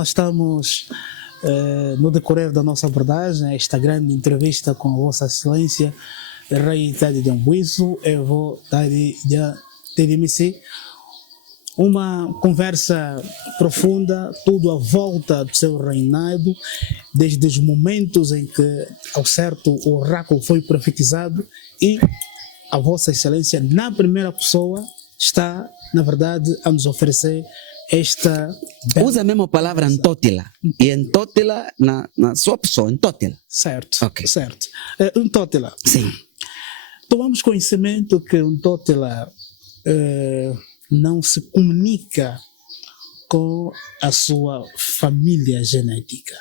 nós estamos no decorrer da nossa abordagem, esta grande entrevista com a Vossa Excelência, Rei Tade de Ambuíso, eu vou Tade de TDMC. Uma conversa profunda, tudo à volta do seu reinado, desde os momentos em que, ao certo, o oráculo foi profetizado e a Vossa Excelência, na primeira pessoa, está, na verdade, a nos oferecer esta... Usa a mesma palavra Antótila. E Antótila na sua pessoa, Antótila. Certo, Ok. certo. Antótila. Sim. Tomamos conhecimento que Antótila não se comunica com a sua família genética.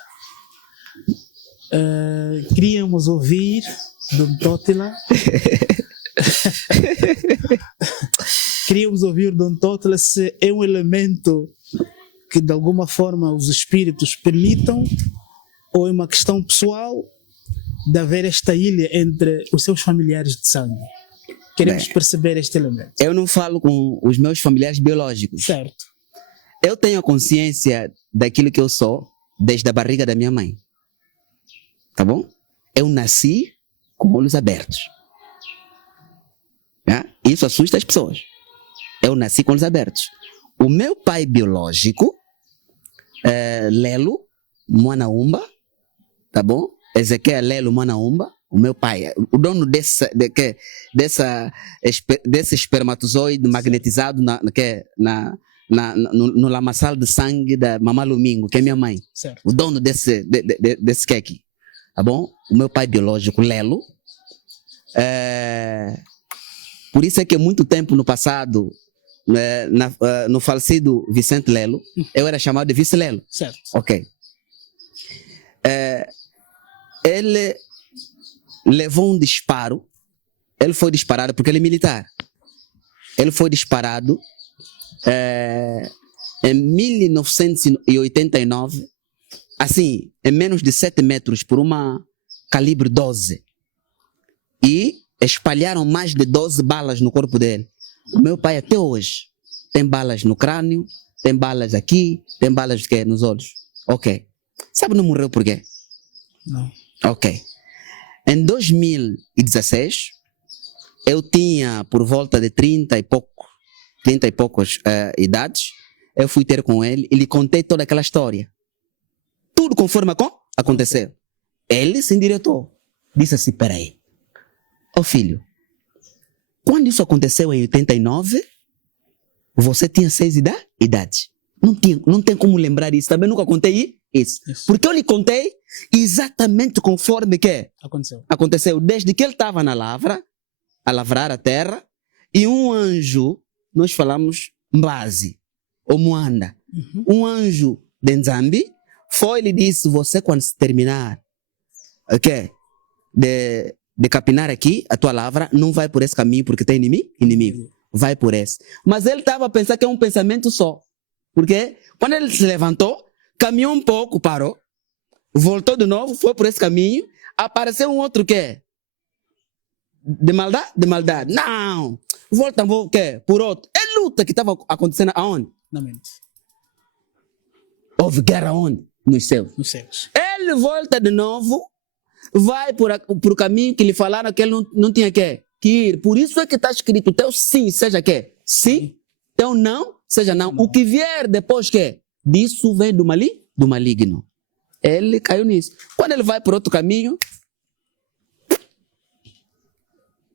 Queríamos ouvir de Antótila... Queríamos ouvir de Antótila se é um elemento que de alguma forma os espíritos permitam ou é uma questão pessoal de haver esta ilha entre os seus familiares de sangue. Queremos perceber este elemento. Eu não falo com os meus familiares biológicos. Certo. Eu tenho a consciência daquilo que eu sou desde a barriga da minha mãe. Tá bom? Eu nasci com olhos abertos. Isso assusta as pessoas. Eu nasci com olhos abertos. O meu pai biológico, Lelo Mwanaumba, tá bom? Ezequiel Lelo Mwanaumba, o meu pai, o dono desse espermatozoide magnetizado no lamaçal de sangue da Mamá Lumingo, que é minha mãe. Certo. O dono desse queque, tá bom? O meu pai biológico, Lelo. Por isso é que muito tempo no passado, no falecido Vicente Lelo, eu era chamado de Vice Lelo. Certo. Ok. Ele levou um disparo. Ele foi disparado porque ele é militar. Ele foi disparado em 1989, assim, em menos de 7 metros por uma calibre 12. E espalharam mais de 12 balas no corpo dele. O meu pai até hoje tem balas no crânio, tem balas aqui, tem balas nos olhos. Ok. Sabe não morreu por quê? Não. Ok. Em 2016, eu tinha por volta de 30 e poucos idades. Eu fui ter com ele e lhe contei toda aquela história. Tudo conforme aconteceu. Ele se endireitou. Disse assim, peraí. Ô filho, quando isso aconteceu em 89, você tinha 6 idades. Não tem como lembrar isso. Também nunca contei isso. Porque eu lhe contei exatamente conforme que aconteceu. Desde que ele estava na lavra, a lavrar a terra, e um anjo, nós falamos Mbazi, ou Moanda, um anjo de Nzambi, foi e lhe disse, você quando se terminar, de capinar aqui, a tua lavra, não vai por esse caminho porque tem inimigo. Vai por esse. Mas ele estava a pensar que é um pensamento só. Porque quando ele se levantou, caminhou um pouco, parou, voltou de novo, foi por esse caminho, apareceu um outro que de maldade. Não! Volta por outro. É luta que estava acontecendo aonde? Na mente. Houve guerra onde? Nos céus. Nos céus. Ele volta de novo, vai por o caminho que lhe falaram que ele não tinha que ir. Por isso é que está escrito, teu sim seja sim, teu não seja não. O que vier depois disso vem do maligno. Ele caiu nisso. Quando ele vai por outro caminho,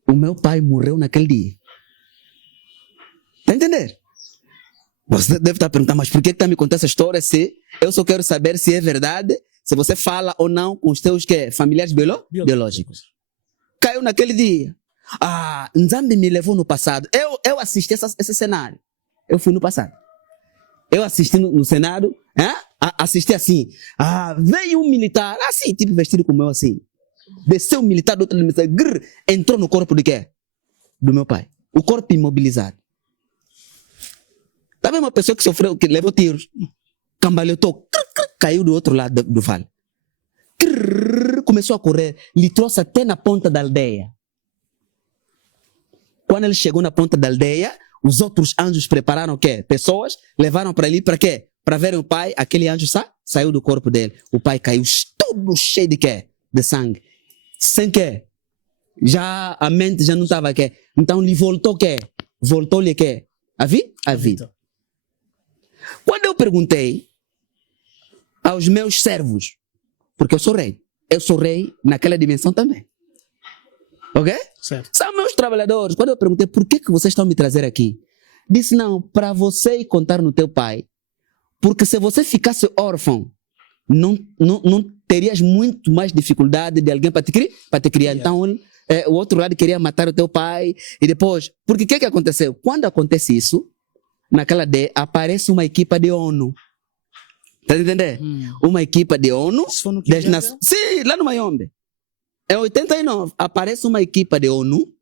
o meu pai morreu naquele dia. Está a entender? Você deve estar perguntando, mas por que está me contando essa história se eu só quero saber se é verdade, se você fala ou não com os teus familiares biológicos. Caiu naquele dia. Nzambi me levou no passado. Eu assisti esse cenário. Eu fui no passado. Eu assisti no cenário, assisti assim. Veio um militar, assim, tipo vestido como eu, assim. Desceu um militar do outro militar, entrou no corpo de quê? Do meu pai. O corpo imobilizado. Estava uma pessoa que sofreu, que levou tiros. Cambaleou, caiu do outro lado do vale. Começou a correr, lhe trouxe até na ponta da aldeia. Quando ele chegou na ponta da aldeia, os outros anjos prepararam o quê? Pessoas levaram para ali para quê? Para ver o pai, aquele anjo saiu do corpo dele. O pai caiu todo cheio de quê? De sangue. Sem quê? Já a mente já não estava aqui. Então lhe voltou quê? Voltou-lhe quê? A vida. Quando eu perguntei aos meus servos, porque eu sou rei naquela dimensão também. Ok? Certo. São meus trabalhadores. Quando eu perguntei por que vocês estão me trazer aqui, disse não, para você ir contar no teu pai, porque se você ficasse órfão, não terias muito mais dificuldade de alguém para te criar. Yeah. Então, o outro lado queria matar o teu pai e depois, porque o que aconteceu? Quando acontece isso, naquela D aparece uma equipa de ONU. Tá entendendo? Uma equipa de ONU. Sim, lá no Mayombe. Em 89, aparece uma equipa de ONU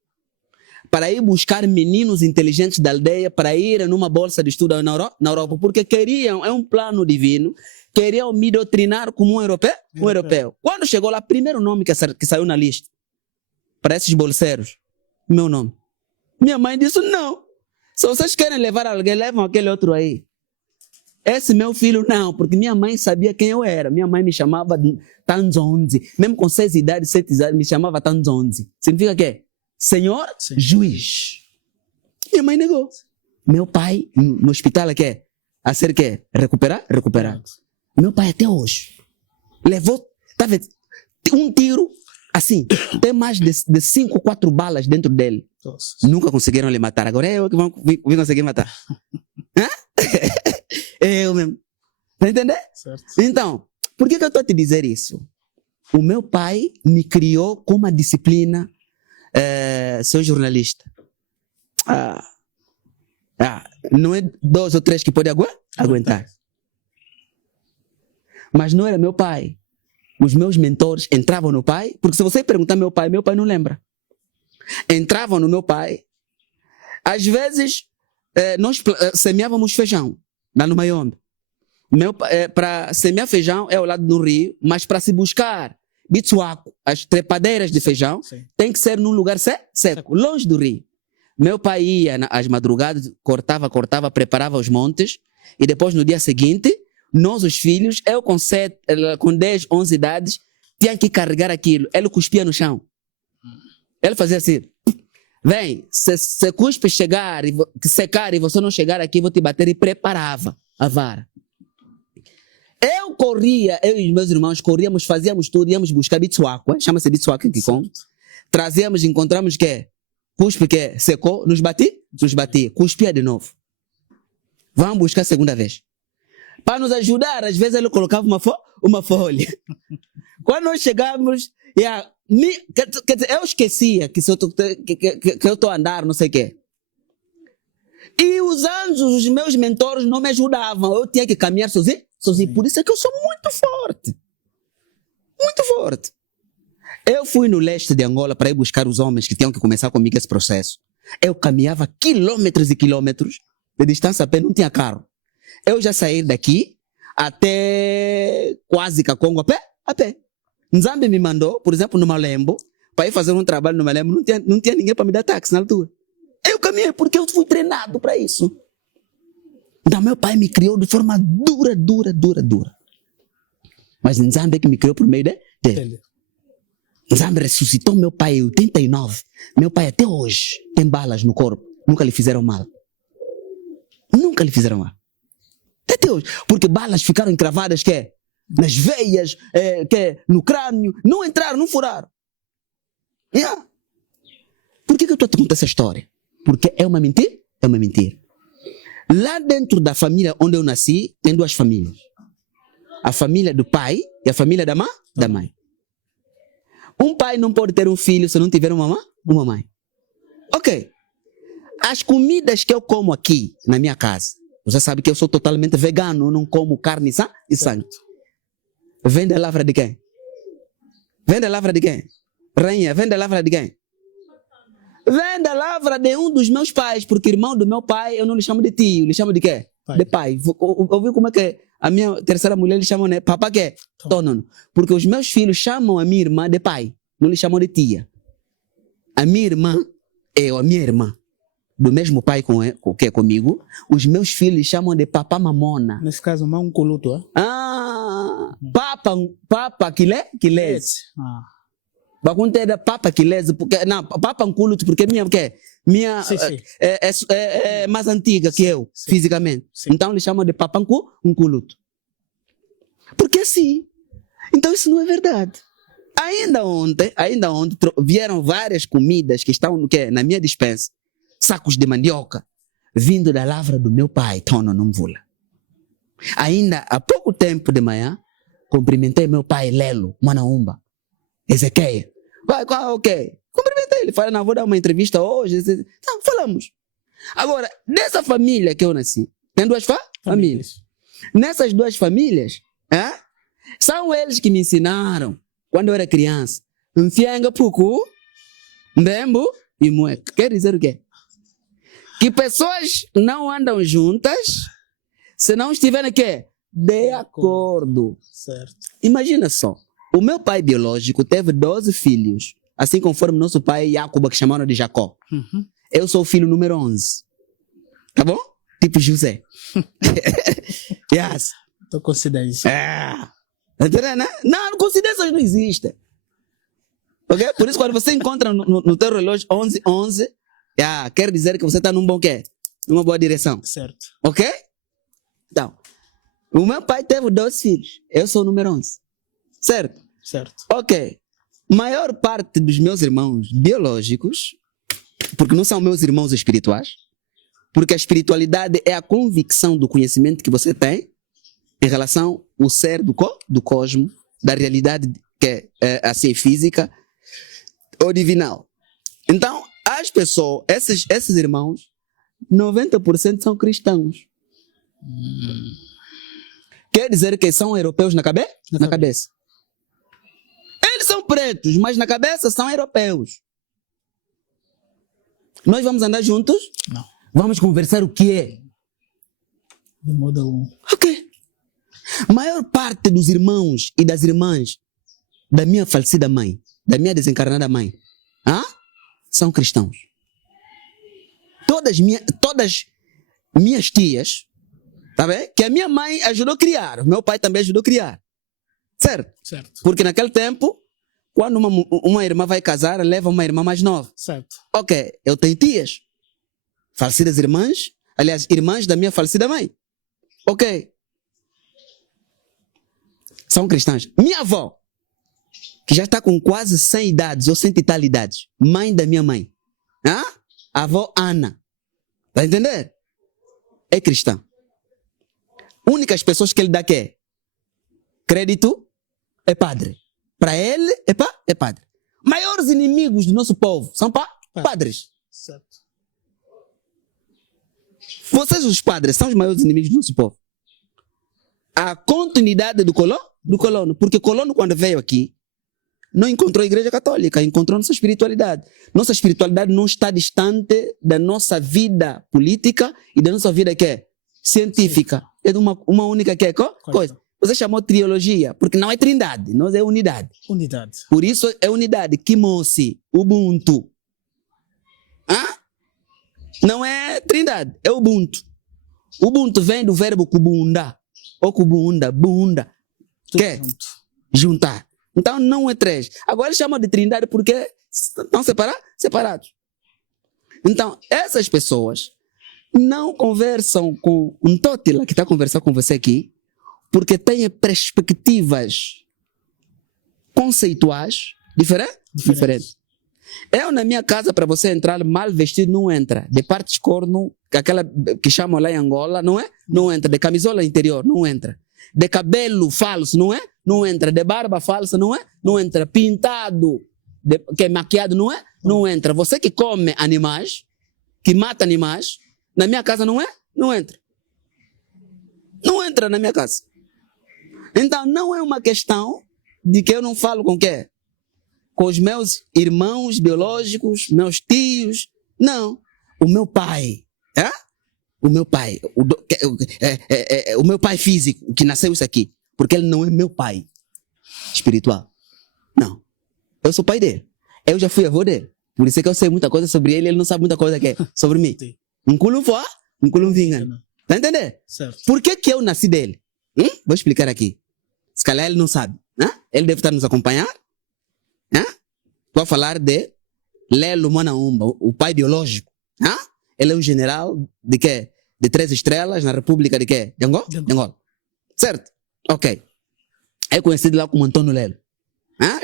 para ir buscar meninos inteligentes da aldeia para ir numa bolsa de estudo na Europa, porque queriam, é um plano divino, queriam me doutrinar como um europeu. Quando chegou lá, primeiro nome que saiu na lista, para esses bolseiros, meu nome. Minha mãe disse, não, se vocês querem levar alguém, levam aquele outro aí. Esse meu filho não, porque minha mãe sabia quem eu era. Minha mãe me chamava Tanzonzi. Mesmo com 6 idades, 7 idades, me chamava Tanzonzi. Significa que Senhor, sim, juiz. Minha mãe negou. Meu pai, no hospital, a ser recuperar. Meu pai até hoje levou, tá vendo, um tiro, assim, tem mais de 5, 4 balas dentro dele. Nossa. Nunca conseguiram lhe matar. Agora é eu que vou conseguir matar. Hã? Eu mesmo. Tá entendendo? Certo. Então, por que eu estou a te dizer isso? O meu pai me criou com uma disciplina, sou jornalista. Não é 2 ou 3 que pode aguentar. Mas não era meu pai. Os meus mentores entravam no pai, porque se você perguntar meu pai não lembra. Entravam no meu pai. Às vezes, nós semeávamos feijão lá no Mayombe. Para semear feijão é ao lado do rio, mas para se buscar bitsuaco, as trepadeiras de feijão, sim, tem que ser num lugar seco, longe do rio. Meu pai ia às madrugadas, cortava, preparava os montes, e depois no dia seguinte, nós os filhos, eu com 10, 11 idades, tinha que carregar aquilo. Ele cuspia no chão. Ele fazia assim, vem, se cuspe secar e você não chegar aqui, vou te bater, e preparava a vara. Eu e os meus irmãos corríamos, fazíamos tudo, íamos buscar bitsuaco, chama-se bitsuaco em Kikon. Trazíamos, encontramos cuspe secou, nos batia, cuspia de novo. Vamos buscar a segunda vez. Para nos ajudar, às vezes ele colocava uma folha. Quando nós chegávamos, quer dizer, eu esquecia que eu estou a andar, não sei o quê. E os anjos, os meus mentores, não me ajudavam. Eu tinha que caminhar sozinho. Por isso é que eu sou muito forte. Muito forte. Eu fui no leste de Angola para ir buscar os homens que tinham que começar comigo esse processo. Eu caminhava quilômetros e quilômetros de distância a pé, não tinha carro. Eu já saí daqui até quase Kakongo a pé. Nzambe me mandou, por exemplo, no Malembo, para ir fazer um trabalho no Malembo, não tinha ninguém para me dar táxi na altura. Eu caminhei porque eu fui treinado para isso. Então meu pai me criou de forma dura. Mas Nzambe que me criou por meio dele. Nzambe ressuscitou meu pai em 89. Meu pai até hoje tem balas no corpo. Nunca lhe fizeram mal. Até hoje. Porque balas ficaram encravadas nas veias, no crânio. Não entraram, não furaram. Yeah. Por que eu estou a te contar essa história? Porque é uma mentira? É uma mentira. Lá dentro da família onde eu nasci, tem 2 famílias. A família do pai e a família da mãe. Um pai não pode ter um filho se não tiver uma mãe. Ok. As comidas que eu como aqui, na minha casa, você sabe que eu sou totalmente vegano, eu não como carne e sangue. Vem da lavra de quem? Rainha, vem da lavra de quem? Vem da lavra de um dos meus pais, porque irmão do meu pai, eu não lhe chamo de tio, lhe chamo de quê? Pai. De pai. Ouviu como é que a minha terceira mulher lhe chama, né? Papá quê? Tonono. Porque os meus filhos chamam a minha irmã de pai, não lhe chamam de tia. A minha irmã é a minha irmã, do mesmo pai comigo. Os meus filhos chamam de papá mamona. Nesse caso, mãe coluto, Ah, papa quilese. Bagunte da papa quilese, porque não, papa culo porque minha Sim, sim. é mais antiga que eu, Sim. fisicamente. Sim. Então eles chamam de papa culo. Porque assim. Então isso não é verdade. Ainda ontem vieram várias comidas que estão no quê? Na minha despensa. Sacos de mandioca, vindo da lavra do meu pai, Tono Numvula. Ainda há pouco tempo de manhã, cumprimentei meu pai Lelo, Manaumba, Ezequiel. Vai, ok. Cumprimentei ele, falei, não, vou dar uma entrevista hoje. Então, falamos. Agora, dessa família que eu nasci, tem duas famílias. Nessas duas famílias, são eles que me ensinaram, quando eu era criança, Mfianga Puku, Mbembo e Mueca. Quer dizer o quê? Que pessoas não andam juntas se não estiverem quê? De acordo. Certo. Imagina só, o meu pai biológico teve 12 filhos, assim conforme nosso pai Jacob, que chamaram de Jacó. Uhum. Eu sou o filho número 11. Tá bom? Tipo José. Yes. Então coincidência. Né? Não, coincidências não existem. Ok? Por isso, quando você encontra no teu relógio 11, quer dizer que você está num bom quê? Numa boa direção. Certo. Ok? Então, o meu pai teve 12 filhos. Eu sou o número 11. Certo? Certo. Ok. Maior parte dos meus irmãos biológicos, porque não são meus irmãos espirituais, porque a espiritualidade é a convicção do conhecimento que você tem em relação ao ser do cosmo, da realidade que é assim física ou divinal. Então, as pessoas, esses irmãos, 90% são cristãos. Quer dizer que são europeus na cabeça. Eles são pretos, mas na cabeça são europeus. Nós vamos andar juntos? Não. Vamos conversar o quê? De modo algum. Ok. A maior parte dos irmãos e das irmãs da minha falecida mãe, da minha desencarnada mãe, são cristãos. Todas minhas tias, tá bem? Que a minha mãe ajudou a criar, meu pai também ajudou a criar. Certo? Certo. Porque naquele tempo, quando uma irmã vai casar, leva uma irmã mais nova. Certo. Ok, eu tenho tias, falecidas irmãs, aliás, irmãs da minha falecida mãe. Ok. São cristãs. Minha avó, que já está com quase 100 idades ou 100 e tal idades, mãe da minha mãe. A avó Ana. Tá entender? É cristã. Únicas pessoas que ele dá quê? Crédito é padre. Para ele é padre. Maiores inimigos do nosso povo são padres. Certo. Vocês, os padres, são os maiores inimigos do nosso povo. A continuidade do colono. Porque o colono, quando veio aqui, não encontrou a igreja católica, encontrou nossa espiritualidade. Nossa espiritualidade não está distante da nossa vida política e da nossa vida que é científica. Sim. É de uma única que é coisa. Você chamou trilogia, porque não é trindade, nós é unidade. Unidade. Por isso é unidade. Kimosi, Ubuntu. Não é trindade, é Ubuntu. Ubuntu vem do verbo kubunda, ou kubunda, bunda. Que é juntar. Então não é três. Agora eles chamam de trindade porque estão separados. Então, essas pessoas não conversam com um tótila que está conversando com você aqui, porque têm perspectivas conceituais diferentes. Eu, na minha casa, para você entrar mal vestido, não entra. De partes corno, aquela que chamam lá em Angola, não é? Não entra. De camisola interior, não entra. De cabelo falso, não é? Não entra. De barba falsa, não é? Não entra. Pintado, que é maquiado, não é? Não entra. Você que come animais, que mata animais, na minha casa não é? Não entra. Não entra na minha casa. Então, não é uma questão de que eu não falo com quê? Com os meus irmãos biológicos, meus tios. Não. O meu pai. O meu pai. O meu pai físico, que nasceu isso aqui. Porque ele não é meu pai espiritual. Não. Eu sou pai dele. Eu já fui avô dele. Por isso é que eu sei muita coisa sobre ele, ele não sabe muita coisa que é sobre mim. Um culo foi, um culo vinha. Tá entendendo? Certo. Por que eu nasci dele? Vou explicar aqui. Se calhar ele não sabe. Né? Ele deve estar nos acompanhar. Né? Vou falar de Lelo Manaumba, o pai biológico. Né? Ele é um general de quê? De 3 estrelas na República de quê? De Angola? De Angola. Certo? Ok. É conhecido lá como Antônio Lelo.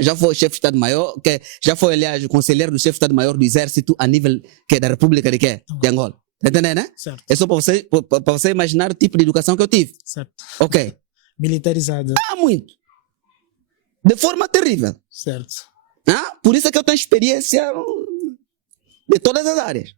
Já foi chefe de Estado-Maior, já foi, aliás, o conselheiro do chefe de Estado-Maior do Exército a nível da República de quê? De Angola. Tá entendendo, né? Certo. É só para você imaginar o tipo de educação que eu tive. Certo. Ok. Militarizada. Muito. De forma terrível. Certo. Por isso é que eu tenho experiência de todas as áreas.